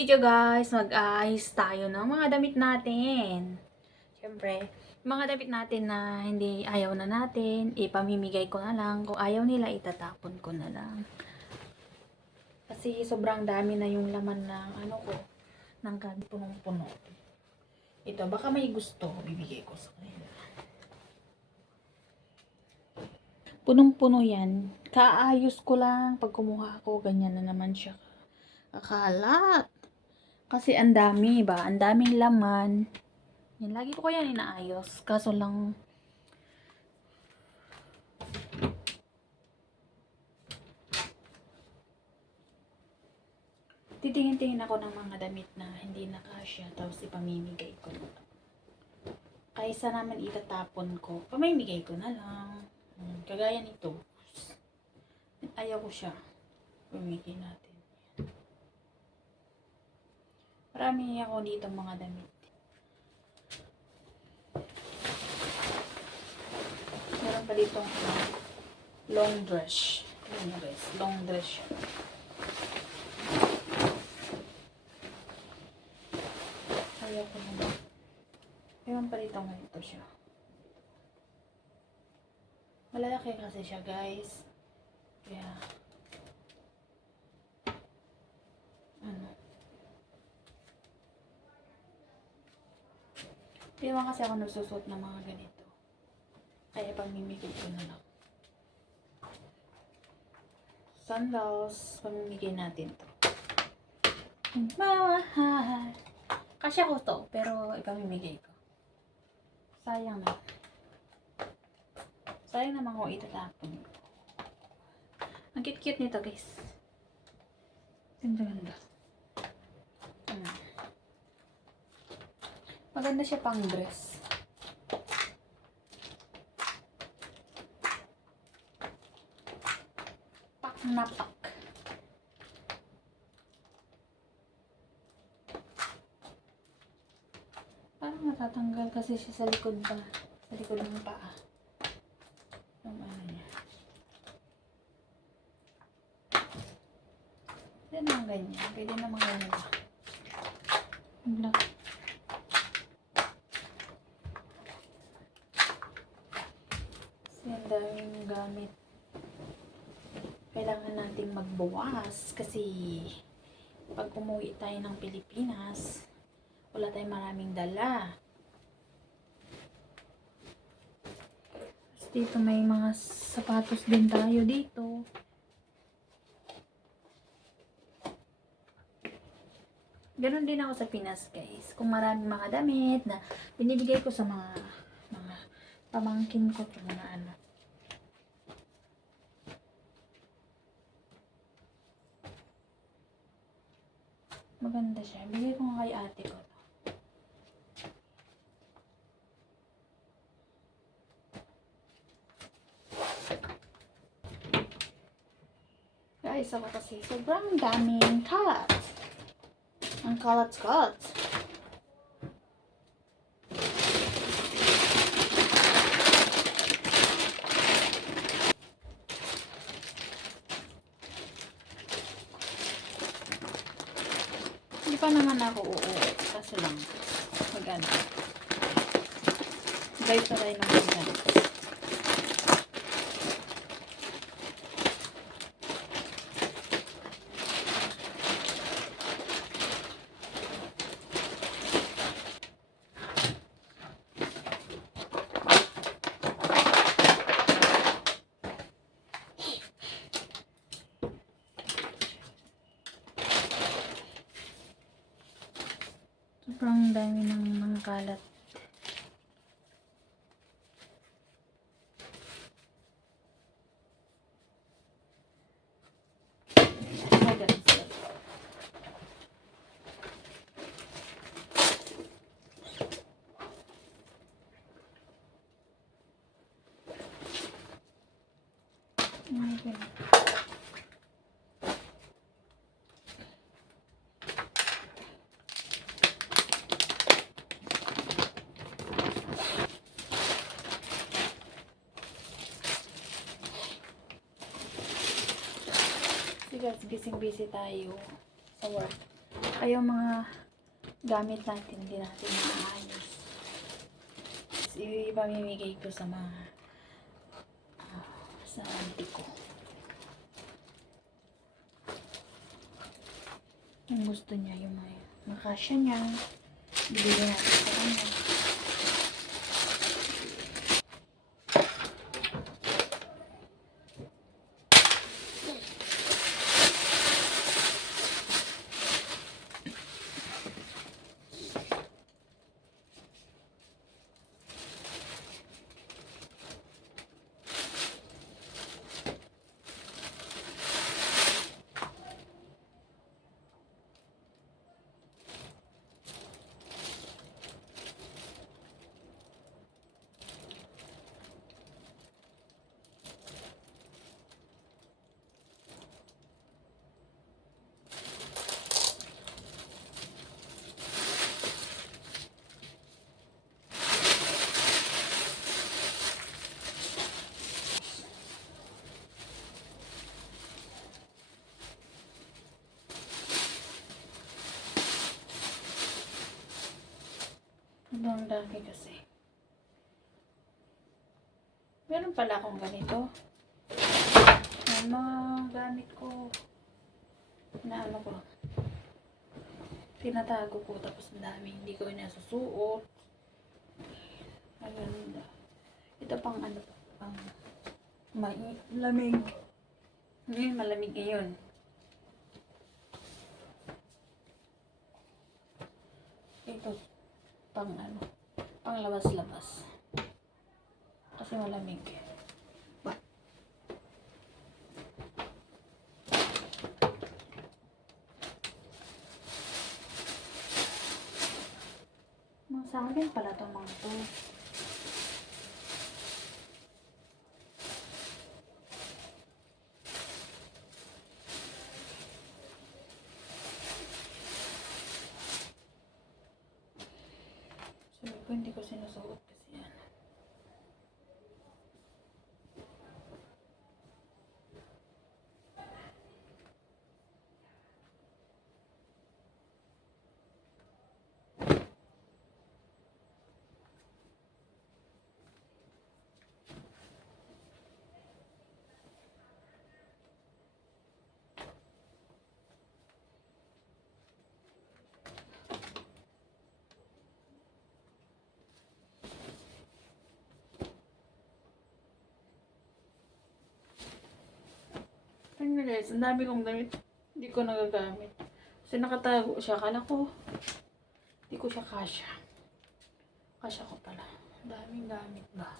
Video guys, mag-ayos tayo ng mga damit natin. Siyempre, mga damit natin na hindi ayaw na natin, ipamimigay ko na lang. Kung ayaw nila, itatapon ko na lang. Kasi sobrang dami na yung laman ng ng punong-puno. Ito, baka may gusto, bibigay ko sa kanila. Punong-puno yan. Kaayos ko lang. Pag kumuha ako, ganyan na naman siya. Kakalat. Kasi ang dami ba? Ang daming laman. Yan, lagi ko yan inaayos. Kaso lang, titingin-tingin ako ng mga damit na hindi na kasya. Tapos ipamimigay ko na. Kaysa naman itatapon ko, pamimigay ko na lang. Kagaya nito. Ayaw ko siya. Pamimigay natin. Marami ako dito mga damit. Meron pa dito long dress. Long dress siya. Ayaw ko naman. Meron pa dito ganito siya. Malalaki kasi siya guys. Kaya hindi naman kasi ako nagsusot ng mga ganito. Kaya pamimigay ko na lang. Sandals, pamimigay natin to. Mahal. Kasya ko to, pero ipamimigay ko. Sayang na. Sayang naman kung itatapon ko. Ang cute-cute nito guys. Ganda-ganda. Maganda siya pang dress. Pak na pak. Parang natatanggal kasi siya sa likod ba? Sa likod ng paa. Yung ano niya. Pwede naman ganyan. Pwede naman ganyan ba? Black. Ang daming gamit. Kailangan nating magbawas kasi pag umuwi tayo ng Pilipinas, wala tayong maraming dala. Tapos dito may mga sapatos din tayo dito. Ganon din ako sa Pinas guys. Kung maraming mga damit na binibigay ko sa mga pamangkin ko, mga ano. Maganda siya. Bigay ko nga kay ate ko. Guys, ako kasi sobrang daming kalat. Ang kalat-kalat. Hindi pa naman ako uuwi. Kaso lang, maganda. Guys, taray ng maganda. Sobrang dami ng mga kalat. Guys, busy tayo sa work. Kaya yung mga gamit natin, hindi natin maayos. Ipamimigay ko sa mga sa auntie ko. Yung gusto niya, yung mga makasya niya, bibili natin sa kanya. Ang dami kasi. Meron pala akong ganito. Yung mga gamit ko na ano ko, tinatago ko tapos madami hindi ko inasusuot. Maganda. Ito pang ano, pang lamig. Ngayon malamig ngayon. Ito pang ano, pang labas-labas. Kasi malamig. Ba? Sa akin pala itong mga to. Sabi ko hindi ko sinusuot kasi yan. Ano guys, ang dami kong damit. Hindi ko nagagamit. Kasi nakatago siya. Akala ko, hindi ko siya kasya. Kasya ko pala. Ang daming gamit ba?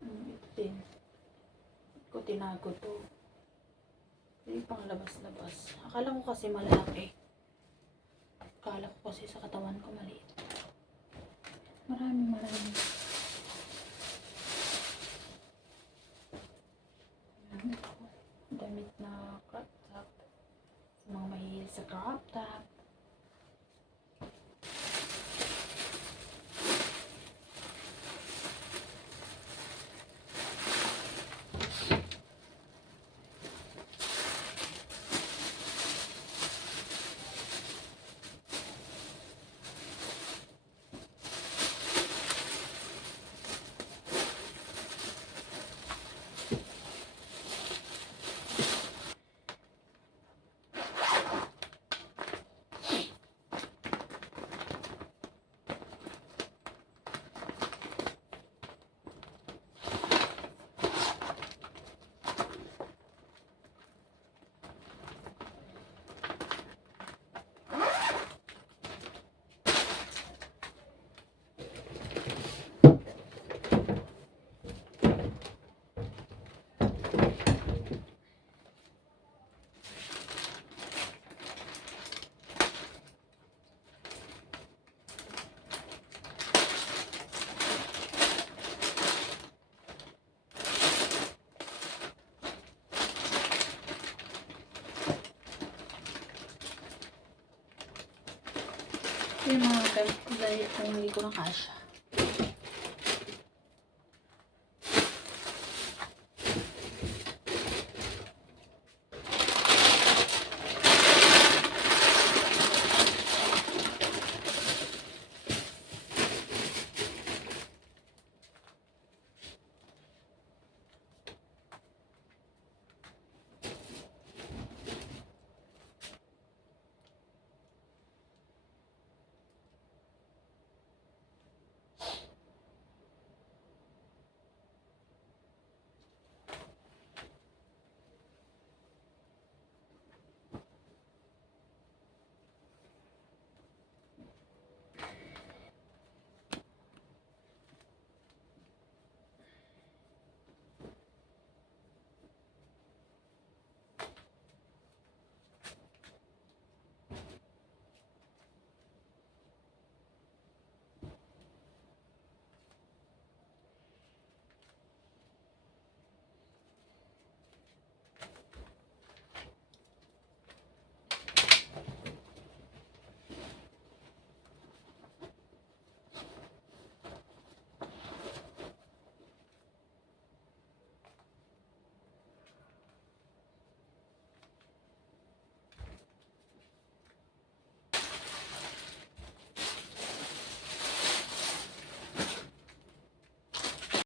Ito din. Ito ko tinago to. Hindi pang labas-labas. Akala ko kasi malaki. Akala ko kasi sa katawan ko maliit. Marami. Damit na crop top. Sa mga mahilig sa crop top. Yung mga dahil pumili ko ng cash.